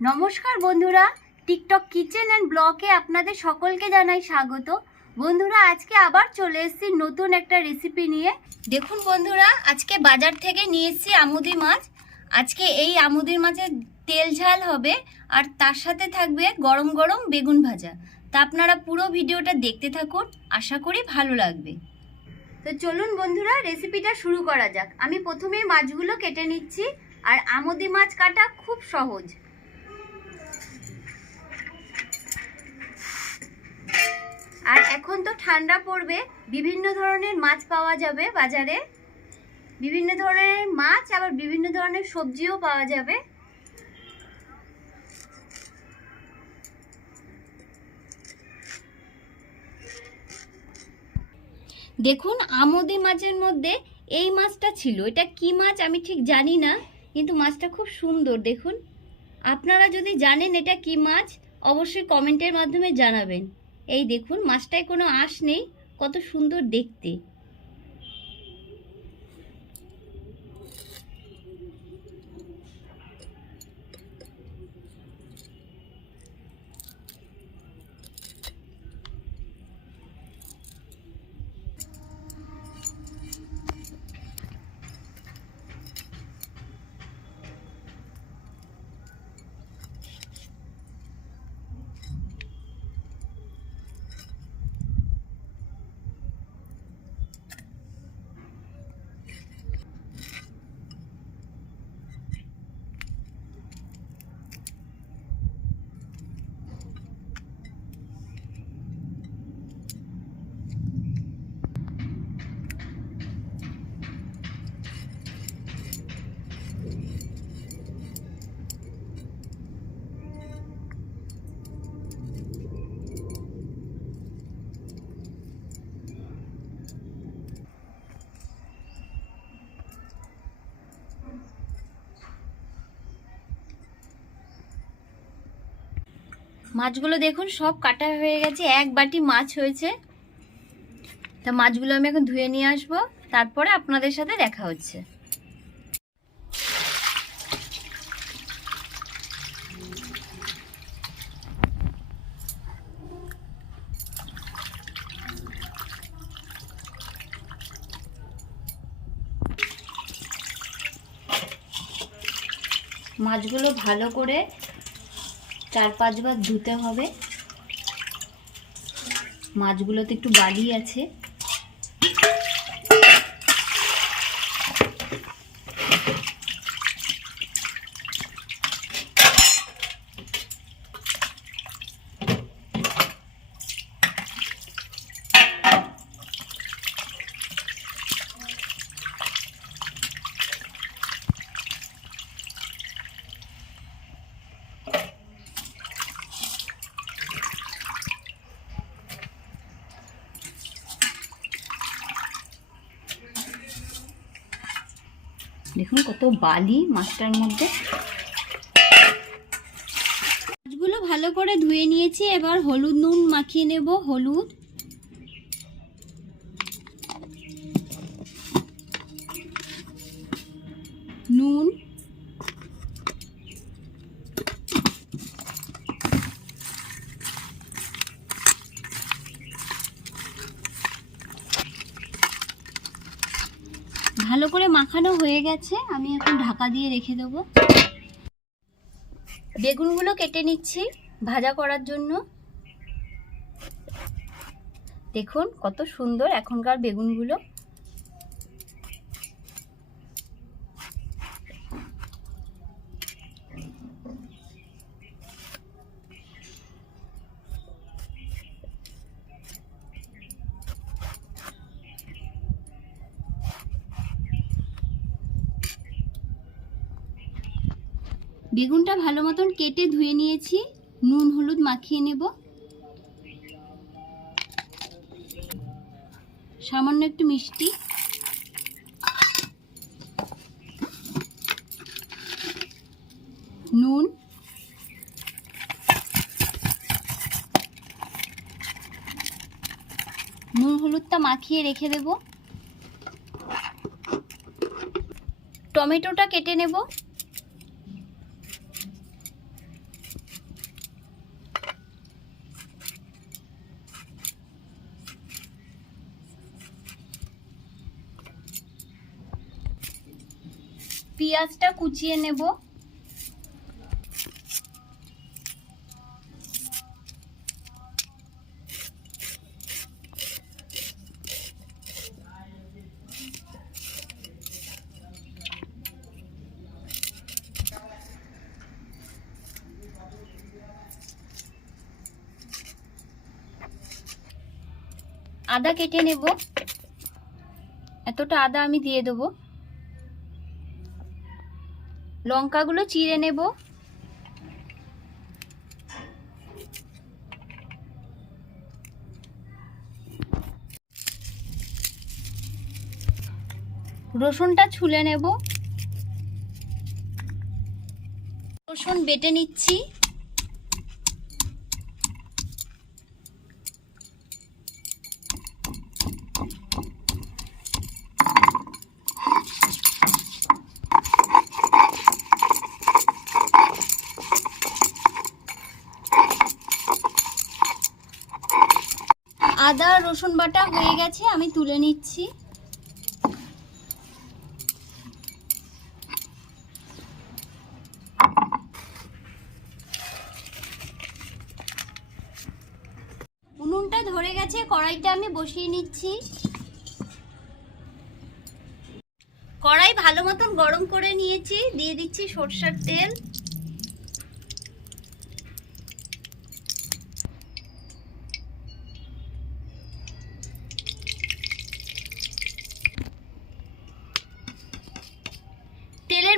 নমস্কার বন্ধুরা, TikTok kitchen and ব্লকে আপনাদের সকলকে জানাই স্বাগত। বন্ধুরা, আজকে আবার চলে এসেছি নতুন একটা রেসিপি নিয়ে। দেখুন বন্ধুরা, আজকে বাজার থেকে নিয়ে এসেছি আমুদি মাছ। আজকে এই আমুদির মাছের তেল ঝাল হবে, আর তার সাথে থাকবে গরম গরম বেগুন ভাজা। তা আপনারা পুরো ভিডিওটা দেখতে থাকুন, আশা করি ভালো লাগবে। তো চলুন বন্ধুরা রেসিপিটা শুরু করা যাক। আমি প্রথমেই মাছগুলো কেটে নিচ্ছি, আর আমুদি মাছ কাটা খুব সহজ। আর এখন তো ঠান্ডা পড়বে, বিভিন্ন ধরনের মাছ পাওয়া যাবে বাজারে। বিভিন্ন ধরনের মাছ, আবার বিভিন্ন ধরনের সবজিও পাওয়া যাবে। দেখুন, আমদি মাছের মধ্যে এই মাছটা ছিল। এটা কি মাছ আমি ঠিক জানি না, কিন্তু মাছটা খুব সুন্দর, দেখুন। আপনারা যদি জানেন এটা কি মাছ, অবশ্যই কমেন্টের মাধ্যমে জানাবেন। এই দেখুন মাছটায় কোনো আঁশ নেই কত সুন্দর দেখতে। মাছগুলো দেখুন, সব কাটা হয়ে গেছে। এক বাটি মাছ হয়েছে। তা মাছগুলো আমি এখন ধুয়ে নিয়ে আসব। তারপরে আপনাদের সাথে দেখা হচ্ছে। মাছগুলো ভালো করে চার পাঁচবার ধুতে হবে। মাছগুলোতে একটু বালি আছে। দেখুন কত বালি মাছটার মধ্যে। মাছগুলো ভালো করে ধুয়ে নিয়েছি, এবার হলুদ নুন মাখিয়ে নেব, হলুদ। মাখানো হয়ে গেছে। আমি এখন ঢাকা দিয়ে রেখে দেব। বেগুনগুলো কেটে নিচ্ছি ভাজা করার জন্য। দেখুন কত সুন্দর এখনকার বেগুনগুলো। বেগুনটা ভালো মতন কেটে ধুয়ে নিয়েছি। নুন, হলুদ মাখিয়ে নেব। সামান্য একটু মিষ্টি। নুন। নুন, হলুদটা মাখিয়ে রেখে দেব। টমেটোটা কেটে নেব। পেঁয়াজটা কুচিয়ে নেব। আদা কেটে নেব। এতটা আদা আমি দিয়ে দেবো। লঙ্কাগুলো চিড়ে নেব। রসুনটা ছুলে নেব। রসুন বেটে নিচ্ছি আদা রসুন বাটা হয়ে গেছে, আমি তুলে নিচ্ছি। উনুনটা ধরে গেছে, কড়াইটা আমি বসিয়ে নিচ্ছি। কড়াই ভালো মতন গরম করে নিয়েছি, দিয়ে দিচ্ছি সরষের তেল।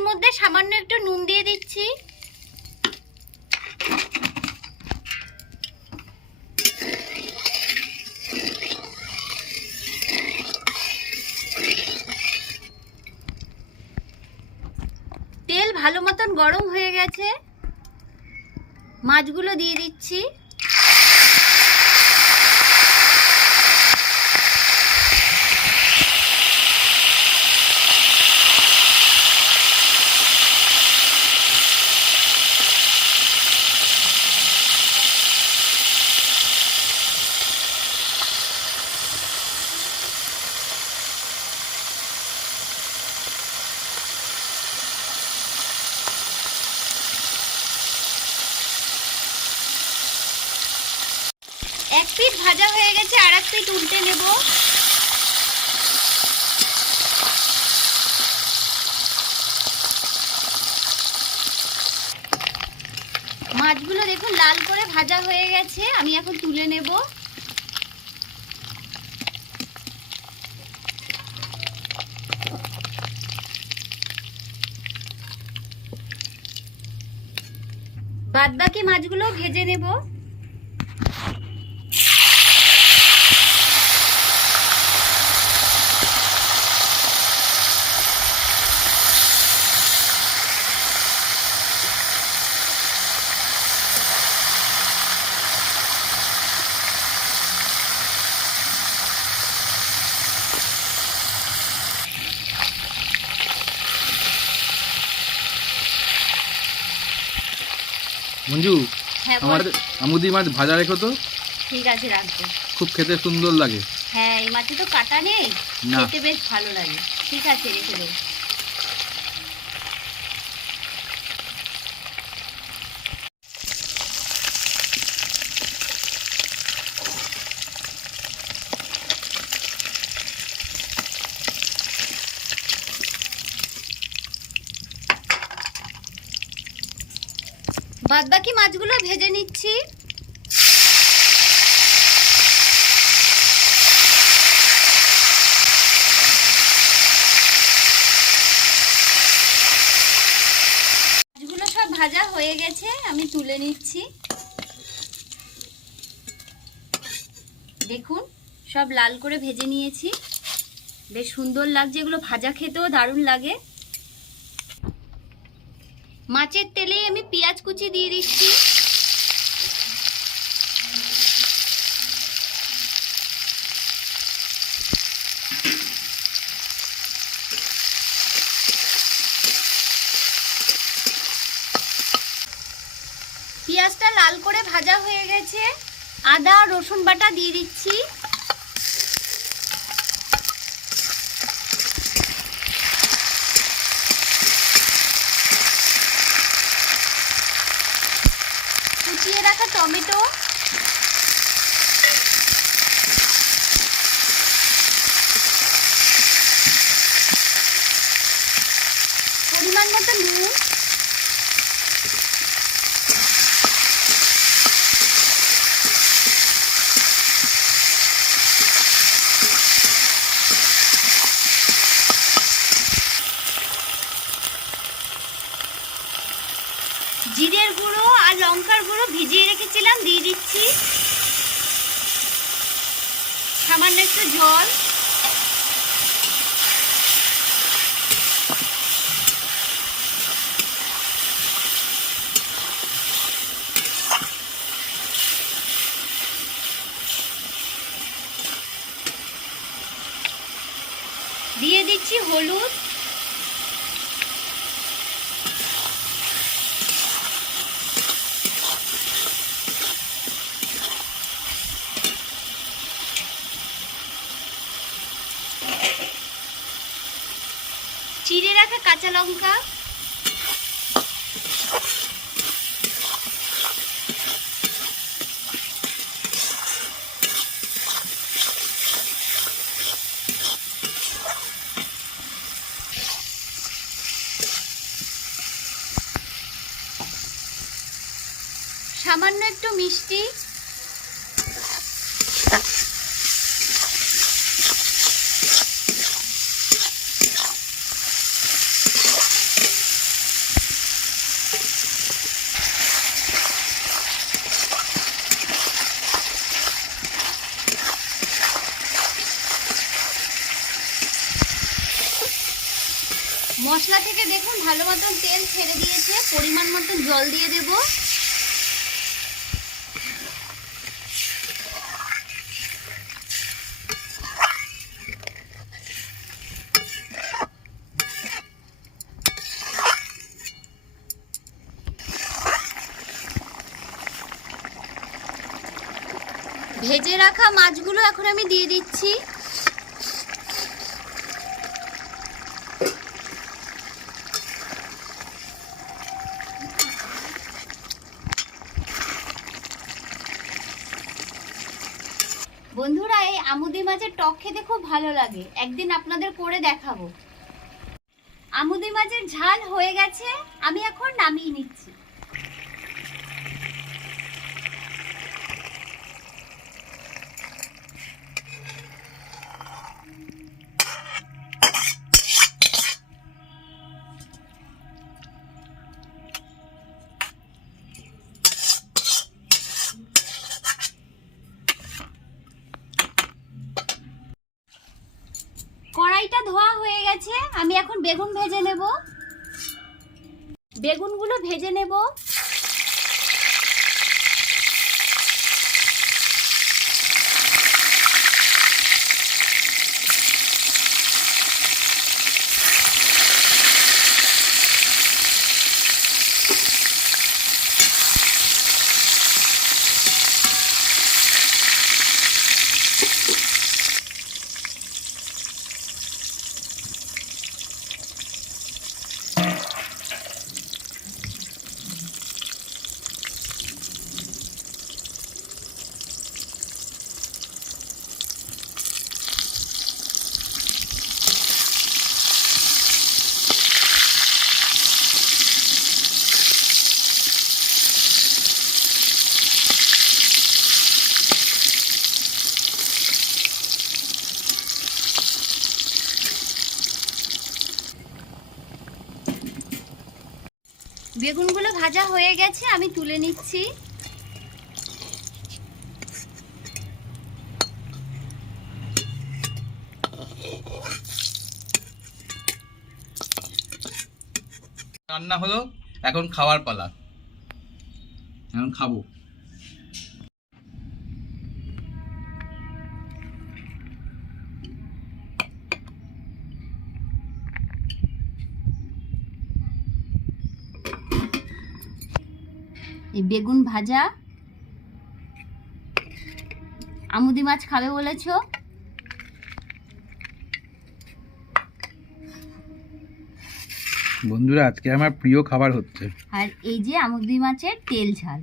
মধ্যে সামান্য একটু নুন দিয়ে দিচ্ছি। তেল ভালো মতন গরম হয়ে গেছে। মাছগুলো দিয়ে দিচ্ছি এক পিঠ ভাজা হয়ে আর উল্টে নেব। মাছগুলো দেখুন লাল করে ভাজা হয়ে গেছে, আমি এখন তুলে নেব। বাদবাকি মাছগুলো ভেজে নেব। মঞ্জু হ্যাঁ আমার আমুদি মাছ ভাজা রেখো তো। ঠিক আছে রাখব। খুব খেতে সুন্দর লাগে। হ্যাঁ এই মাছে তো কাটা নেই। না। খেতে বেশ ভালো লাগে। ঠিক আছে রেখে দেবো বাদ বাকি মাছগুলো ভেজে নিচ্ছি। মাছগুলো সব ভাজা হয়ে গেছে, আমি তুলে নিচ্ছি। দেখুন, সব লাল করে ভেজে নিয়েছি। বেশ সুন্দর লাগছে, এগুলো ভাজা খেতেও দারুণ লাগে। মাছের তেলেই আমি পেঁয়াজ কুচি দিয়ে দিচ্ছি। পেঁয়াজটা লাল করে ভাজা হয়ে গেছে। আদা, রসুন বাটা দিয়ে দিচ্ছি। টমেটো জিরের গুঁড়ো আর লঙ্কার গুঁড়ো ভিজিয়ে রেখেছিলাম, দিয়ে দিচ্ছি। সামান্য একটু জল। দিয়ে দিচ্ছি হলুদ। চিড়ে রাখা কাঁচা লঙ্কা। সামান্য একটু মিষ্টি মশলা থেকে দেখুন ভালো মতন তেল ছেড়ে দিয়েছে, পরিমাণ মতন জল দিয়ে দেব। ভেজে রাখা মাছগুলো এখন আমি দিয়ে দিচ্ছি বন্ধুরা এই আমুদি মাছের টক খেতে খুব ভালো লাগে। একদিন আপনাদের করে দেখাবো। আমুদি মাছের ঝাল হয়ে গেছে, আমি এখন নামিয়ে নিচ্ছি কড়াইটা ধোয়া হয়ে গেছে আমি এখন বেগুন ভেজে নেব বেগুনগুলো ভেজে নেব বেগুনগুলো ভাজা হয়ে গেছে আমি তুলে নিচ্ছি। রান্না হলো এখন খাওয়ার পালা। এখন খাব। বেগুন ভাজা। আমুদি মাছ খাবে বলেছ? বন্ধুরা আজকে আমার প্রিয় খাবার হচ্ছে। আর এই যে আমুদি মাছের তেল ঝাল।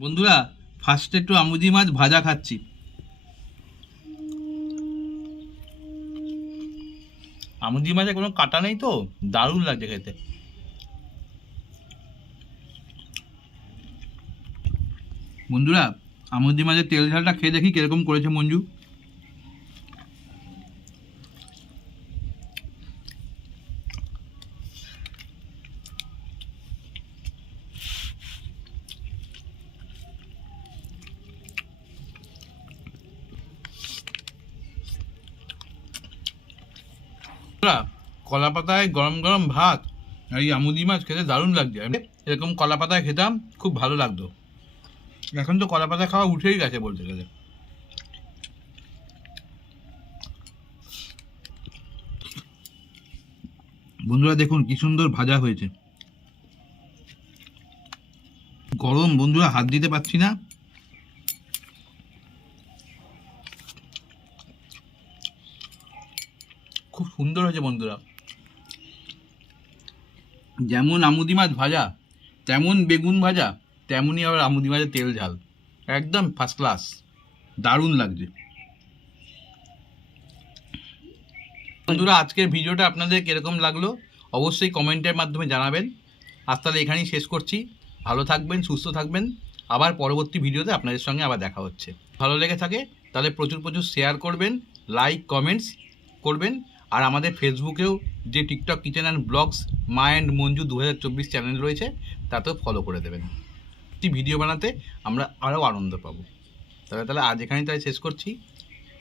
বন্ধুরা ফার্স্টে একটু আমুদি মাছ ভাজা খাচ্ছি। আমুদি মাছে কোনো কাটা নেই তো? দারুণ লাগছে খেতে। বন্ধুরা, আমুদি মাছের তেল ঝালটা খেয়ে দেখি কীরকম করেছে মঞ্জু বন্ধুরা, কলা পাতায় গরম গরম ভাত আর এই আমুদি মাছ খেতে দারুণ লাগছে। এরকম কলা পাতায় খেতাম, খুব ভালো লাগতো। এখন তো কলা পাতা খাওয়া উঠেই গেছে বলতে গেলে। বন্ধুরা দেখুন কি সুন্দর ভাজা হয়েছে। গরম বন্ধুরা হাত দিতে পারছি না। খুব সুন্দর হয়েছে বন্ধুরা। যেমন আমুদি মাছ ভাজা, তেমন বেগুন ভাজা, তেমনই আবার আমুদি মাছের তেল ঝাল। একদম ফার্স্ট ক্লাস দারুণ লাগছে। বন্ধুরা, আজকের ভিডিওটা আপনাদের কীরকম লাগল অবশ্যই কমেন্টের মাধ্যমে জানাবেন। আজ তাহলে এখানেই শেষ করছি। ভালো থাকবেন, সুস্থ থাকবেন। আবার পরবর্তী ভিডিওতে আপনাদের সঙ্গে আবার দেখা হচ্ছে। ভালো লেগে থাকে, তাহলে প্রচুর প্রচুর শেয়ার করবেন লাইক কমেন্টস করবেন। আর আমাদের ফেসবুকেও যে টিকটক কিচেন অ্যান্ড ব্লগস মা অ্যান্ড মঞ্জু দু হাজার চব্বিশ চ্যানেল রয়েছে, তাতেও ফলো করে দেবেন। ভিডিও বানাতে আমরা আরও আনন্দ পাবো। তাহলে তাহলে আজ এখানেই তাই শেষ করছি।